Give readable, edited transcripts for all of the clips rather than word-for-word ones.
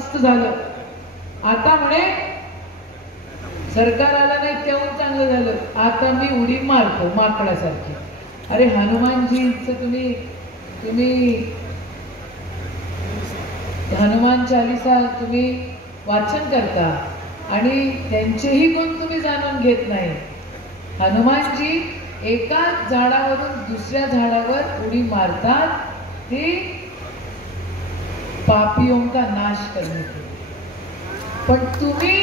मस्त झालं. आता म्हणे सरकार आलं नाही तेव्हा चांगलं झालं, आता मी उडी मारतो माकडासारखी. अरे हनुमानजींचं तुम्ही हनुमान चालीसा तुम्ही वाचन करता आणि त्यांचेही गुण तुम्ही जाणून घेत नाही. हनुमानजी एका झाडावरून दुसऱ्या झाडावर उडी मारतात, ते पापियों का नाश करने के. पण तुम्ही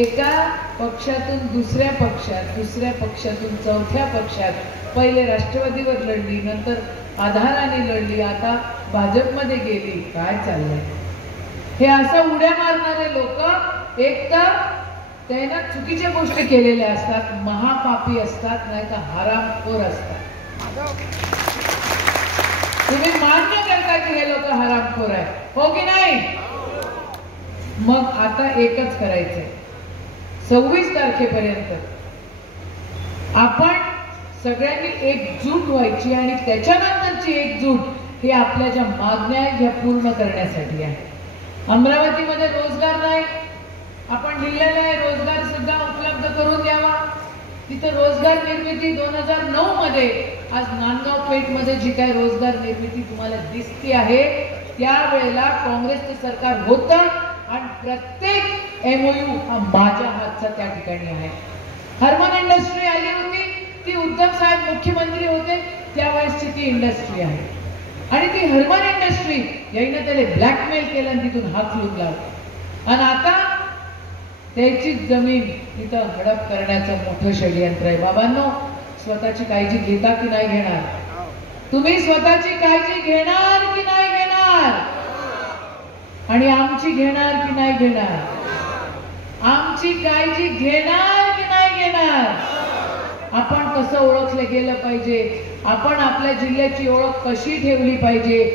एका पक्षातून दुसऱ्या पक्षात, दुसऱ्या पक्षातून चौथ्या पक्षात, पहिले राष्ट्रवादीवर लढली, नंतर आधाराने लढली, आता भाजपमध्ये गेली. काय चाललंय हे? असं उड्या मारणारे लोक एक तर त्यांना चुकीच्या गोष्टी केलेल्या असतात, महापापी असतात, नाही तर हरामखोर असतात. तुम्ही मान्य करता की हे लोक हरामखोर आहे, हो की नाही? मग आता एकच करायचंय, 26 तारखेपर्यंत आपण सगळ्यांनी एकजूट व्हायची आणि त्याच्यानंतरची एकजूट ही आपल्या ज्या मागण्या ह्या पूर्ण करण्यासाठी आहे. अमरावतीमध्ये रोजगार नाही, आपण लिहिलेलं आहे रोजगार सुद्धा उपलब्ध करून द्यावा. तिथं रोजगार निर्मिती 2009 मध्ये आज नांदगाव पेठमध्ये जी काय रोजगार निर्मिती तुम्हाला दिसते आहे, त्यावेळेला काँग्रेसचं सरकार होतं आणि प्रत्येक MOU हा माझ्या हातचा त्या ठिकाणी आहे. हर्मन इंडस्ट्री आली होती, ती उद्धव साहेब मुख्यमंत्री होते त्यावेळेसची ती इंडस्ट्री आहे. आणि ती हर्मन इंडस्ट्री याईनं त्याला ब्लॅकमेल केलं आणि तिथून हाकलून लावलं. आणि आता त्याची जमीन तिथं हडप करण्याचं मोठं षडयंत्र आहे. बाबांनो, स्वतःची काळजी घेता की नाही घेणार? तुम्ही स्वतःची काळजी घेणार की नाही घेणार? आणि आमची घेणार की नाही घेणार? आमची काळजी घेणार की नाही घेणार? आपण कसं ओळखलं गेलं पाहिजे, आपण आपल्या जिल्ह्याची ओळख कशी ठेवली पाहिजे,